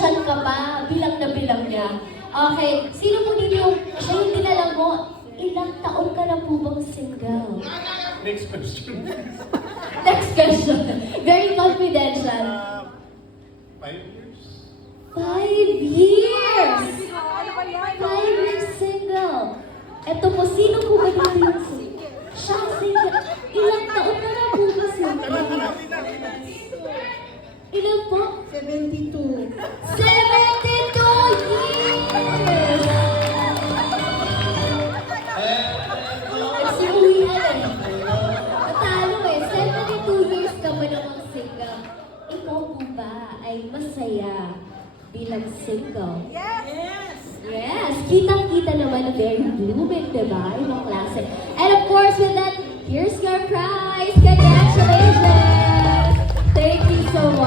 namasyal ka pa, bilang na bilang niya. Okay, sino po dito yung, siya yung tinala mo, ilang taon ka na po bang single? Next question. Next question. Very confidential. 5 years? 5 years! 5 years single. Eto po, sino po ba dito yung single? Siya single. Ilang taon ka na po ba single? Ilan po? 72. 72 years! Nagsimuhian eh. Natalo eh. 72 years ka ba namang single? Ikaw po ba ay masaya bilang single? Yes! Yes! Kitang-kita naman na very blooming, diba? Ibang klase. And of course, with that, here's your prize! Congratulations! Thank you so much!